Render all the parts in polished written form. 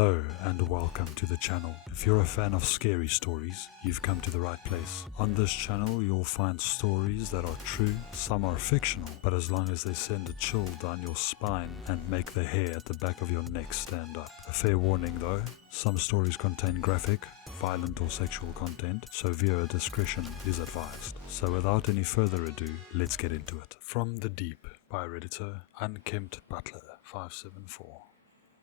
Hello and welcome to the channel. If you're a fan of scary stories, you've come to the right place. On this channel you'll find stories that are true, some are fictional, but as long as they send a chill down your spine and make the hair at the back of your neck stand up. A fair warning though, some stories contain graphic, violent or sexual content, so viewer discretion is advised. So without any further ado, let's get into it. From the Deep by Redditor, Unkempt Butler 574.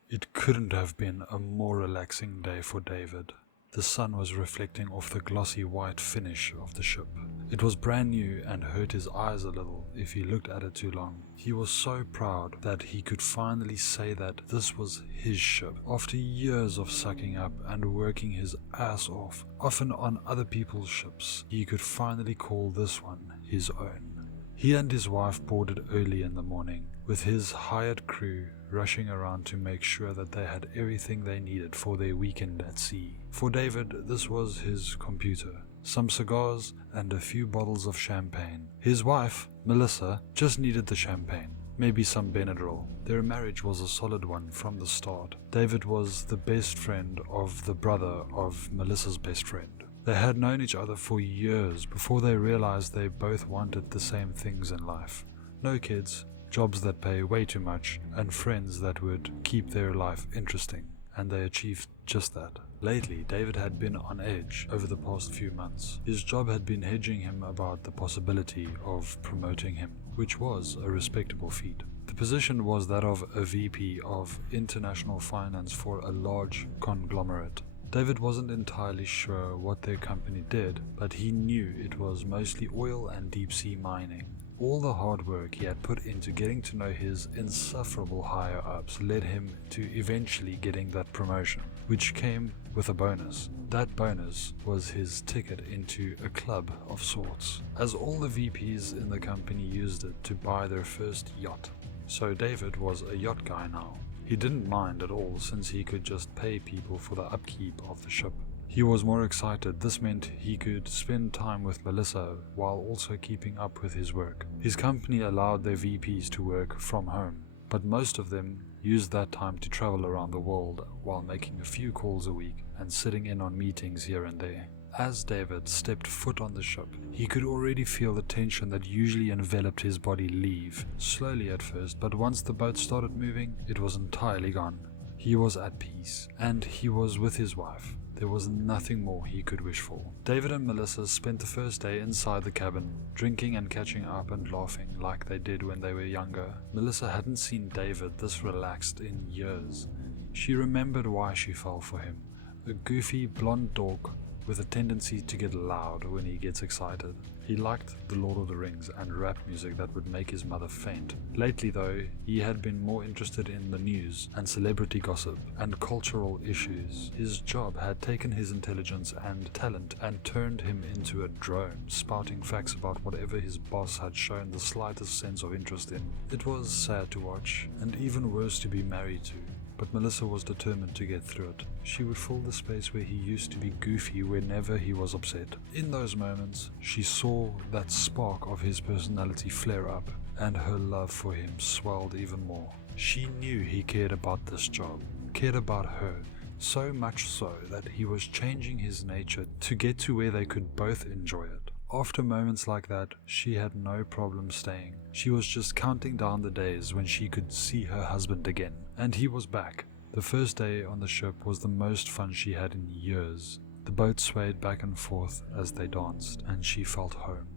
It couldn't have been a more relaxing day for David. The sun was reflecting off the glossy white finish of the ship. It was brand new and hurt his eyes a little if he looked at it too long. He was so proud that he could finally say that this was his ship. After years of sucking up and working his ass off, often on other people's ships, he could finally call this one his own. He and his wife boarded early in the morning, with his hired crew rushing around to make sure that they had everything they needed for their weekend at sea. For David, this was his computer, some cigars and a few bottles of champagne. His wife, Melissa, just needed the champagne, maybe some Benadryl. Their marriage was a solid one from the start. David was the best friend of the brother of Melissa's best friend. They had known each other for years before they realized they both wanted the same things in life. No kids, jobs that pay way too much, and friends that would keep their life interesting. And they achieved just that. Lately, David had been on edge over the past few months. His job had been hedging him about the possibility of promoting him, which was a respectable feat. The position was that of a VP of international finance for a large conglomerate. David wasn't entirely sure what their company did, but he knew it was mostly oil and deep-sea mining. All the hard work he had put into getting to know his insufferable higher-ups led him to eventually getting that promotion, which came with a bonus. That bonus was his ticket into a club of sorts, as all the VPs in the company used it to buy their first yacht. So David was a yacht guy now. He didn't mind at all since he could just pay people for the upkeep of the ship. He was more excited. This meant he could spend time with Melissa while also keeping up with his work. His company allowed their VPs to work from home, but most of them used that time to travel around the world while making a few calls a week and sitting in on meetings here and there. As David stepped foot on the ship, he could already feel the tension that usually enveloped his body leave, slowly at first, but once the boat started moving, it was entirely gone. He was at peace, and he was with his wife. There was nothing more he could wish for. David and Melissa spent the first day inside the cabin, drinking and catching up and laughing like they did when they were younger. Melissa hadn't seen David this relaxed in years. She remembered why she fell for him. A goofy blonde dog with a tendency to get loud when he gets excited. He liked The Lord of the Rings and rap music that would make his mother faint. Lately though, he had been more interested in the news and celebrity gossip and cultural issues. His job had taken his intelligence and talent and turned him into a drone, spouting facts about whatever his boss had shown the slightest sense of interest in. It was sad to watch, and even worse to be married to. But Melissa was determined to get through it. She would fill the space where he used to be goofy whenever he was upset. In those moments, she saw that spark of his personality flare up, and her love for him swelled even more. She knew he cared about this job, cared about her, so much so that he was changing his nature to get to where they could both enjoy it. After moments like that, she had no problem staying. She was just counting down the days when she could see her husband again. And he was back. The first day on the ship was the most fun she had in years. The boat swayed back and forth as they danced, and she felt home.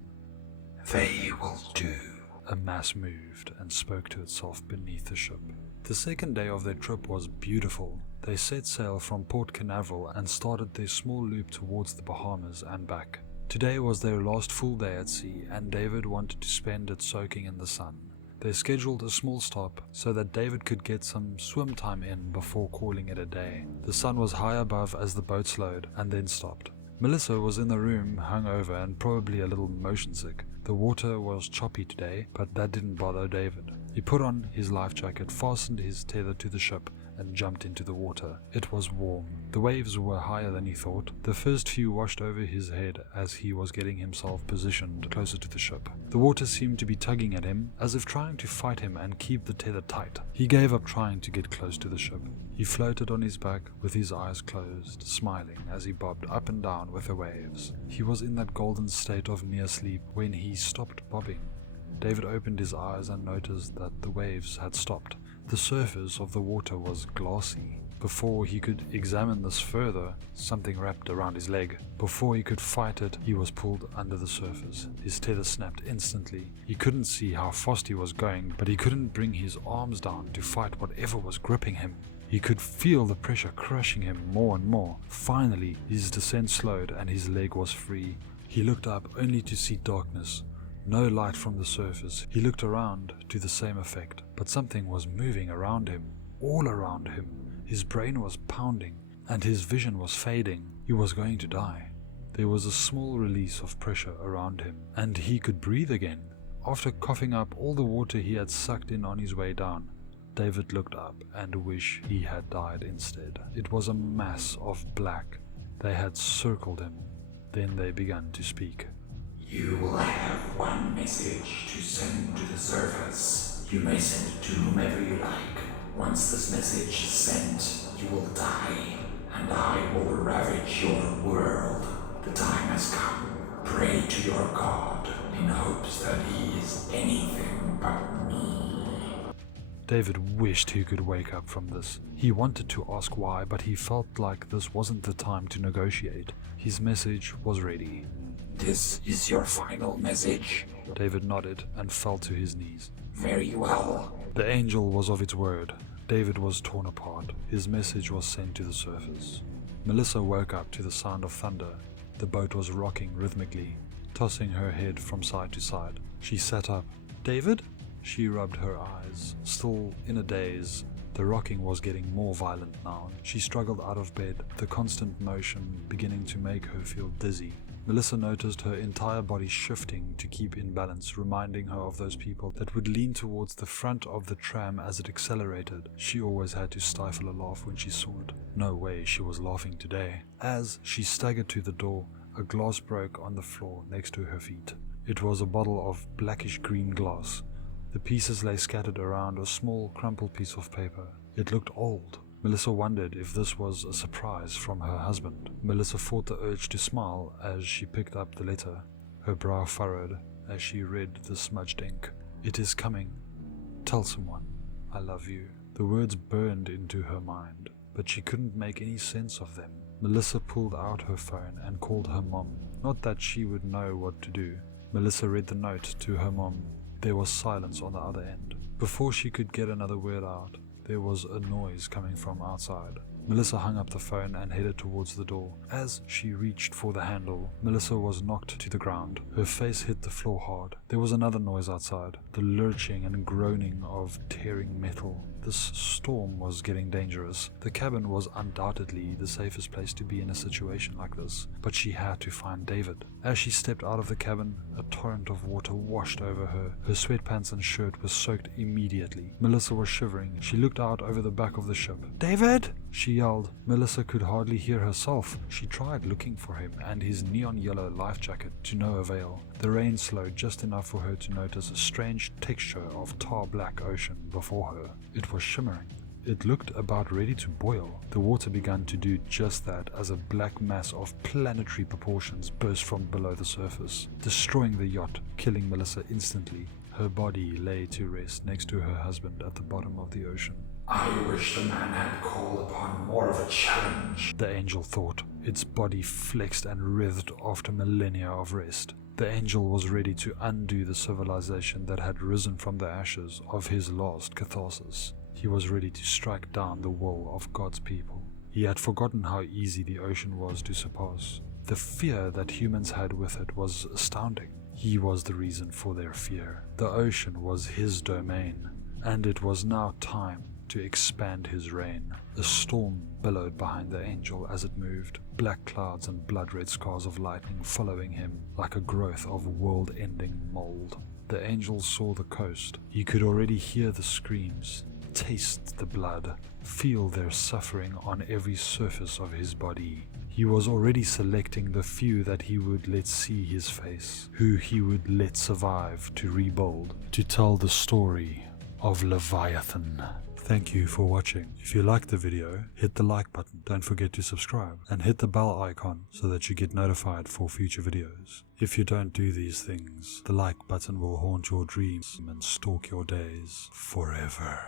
They will do. A mass moved and spoke to itself beneath the ship. The second day of their trip was beautiful. They set sail from Port Canaveral and started their small loop towards the Bahamas and back. Today was their last full day at sea, and David wanted to spend it soaking in the sun. They scheduled a small stop so that David could get some swim time in before calling it a day. The sun was high above as the boat slowed and then stopped. Melissa was in the room, hungover and probably a little motion sick. The water was choppy today, but that didn't bother David. He put on his life jacket, fastened his tether to the ship, and jumped into the water. It was warm. The waves were higher than he thought. The first few washed over his head as he was getting himself positioned closer to the ship. The water seemed to be tugging at him, as if trying to fight him and keep the tether tight. He gave up trying to get close to the ship. He floated on his back with his eyes closed, smiling as he bobbed up and down with the waves. He was in that golden state of near sleep when he stopped bobbing. David opened his eyes and noticed that the waves had stopped. The surface of the water was glassy. Before he could examine this further, something wrapped around his leg. Before he could fight it, he was pulled under the surface. His tether snapped instantly. He couldn't see how fast he was going, but he couldn't bring his arms down to fight whatever was gripping him. He could feel the pressure crushing him more and more. Finally, his descent slowed and his leg was free. He looked up only to see darkness. No light from the surface. He looked around to the same effect, but something was moving around him, all around him. His brain was pounding, and his vision was fading. He was going to die. There was a small release of pressure around him, and he could breathe again. After coughing up all the water he had sucked in on his way down, David looked up and wished he had died instead. It was a mass of black. They had circled him. Then they began to speak. You will have one message to send to the surface. You may send it to whomever you like. Once this message is sent, you will die, and I will ravage your world. The time has come. Pray to your God in hopes that he is anything but me. David wished he could wake up from this. He wanted to ask why, but he felt like this wasn't the time to negotiate. His message was ready. This is your final message? David nodded and fell to his knees. Very well. The angel was of its word. David was torn apart. His message was sent to the surface. Melissa woke up to the sound of thunder. The boat was rocking rhythmically, tossing her head from side to side. She sat up. David? She rubbed her eyes, still in a daze. The rocking was getting more violent now. She struggled out of bed, the constant motion beginning to make her feel dizzy. Melissa noticed her entire body shifting to keep in balance, reminding her of those people that would lean towards the front of the tram as it accelerated. She always had to stifle a laugh when she saw it. No way she was laughing today. As she staggered to the door, a glass broke on the floor next to her feet. It was a bottle of blackish green glass. The pieces lay scattered around a small crumpled piece of paper. It looked old. Melissa wondered if this was a surprise from her husband. Melissa fought the urge to smile as she picked up the letter. Her brow furrowed as she read the smudged ink. It is coming. Tell someone. I love you. The words burned into her mind, but she couldn't make any sense of them. Melissa pulled out her phone and called her mom. Not that she would know what to do. Melissa read the note to her mom. There was silence on the other end. Before she could get another word out, there was a noise coming from outside. Melissa hung up the phone and headed towards the door. As she reached for the handle, Melissa was knocked to the ground. Her face hit the floor hard. There was another noise outside, the lurching and groaning of tearing metal. This storm was getting dangerous. The cabin was undoubtedly the safest place to be in a situation like this, but she had to find David. As she stepped out of the cabin, a torrent of water washed over her. Her sweatpants and shirt were soaked immediately. Melissa was shivering. She looked out over the back of the ship. "David!" she yelled. Melissa could hardly hear herself. She tried looking for him and his neon yellow life jacket to no avail. The rain slowed just enough for her to notice a strange texture of tar black ocean before her. It was shimmering. It looked about ready to boil. The water began to do just that as a black mass of planetary proportions burst from below the surface, destroying the yacht, killing Melissa instantly. Her body lay to rest next to her husband at the bottom of the ocean. I wish the man had called upon more of a challenge, the angel thought. Its body flexed and writhed after millennia of rest. The angel was ready to undo the civilization that had risen from the ashes of his last catharsis. He was ready to strike down the will of God's people. He had forgotten how easy the ocean was to surpass. The fear that humans had with it was astounding. He was the reason for their fear. The ocean was his domain, and it was now time to expand his reign. A storm bellowed behind the angel as it moved, black clouds and blood-red scars of lightning following him like a growth of world-ending mold. The angel saw the coast. He could already hear the screams. taste the blood, feel their suffering on every surface of his body. He was already selecting the few that he would let see his face, who he would let survive to rebuild, to tell the story of Leviathan. Thank you for watching. If you liked the video, hit the like button, don't forget to subscribe, and hit the bell icon so that you get notified for future videos. If you don't do these things, the like button will haunt your dreams and stalk your days forever.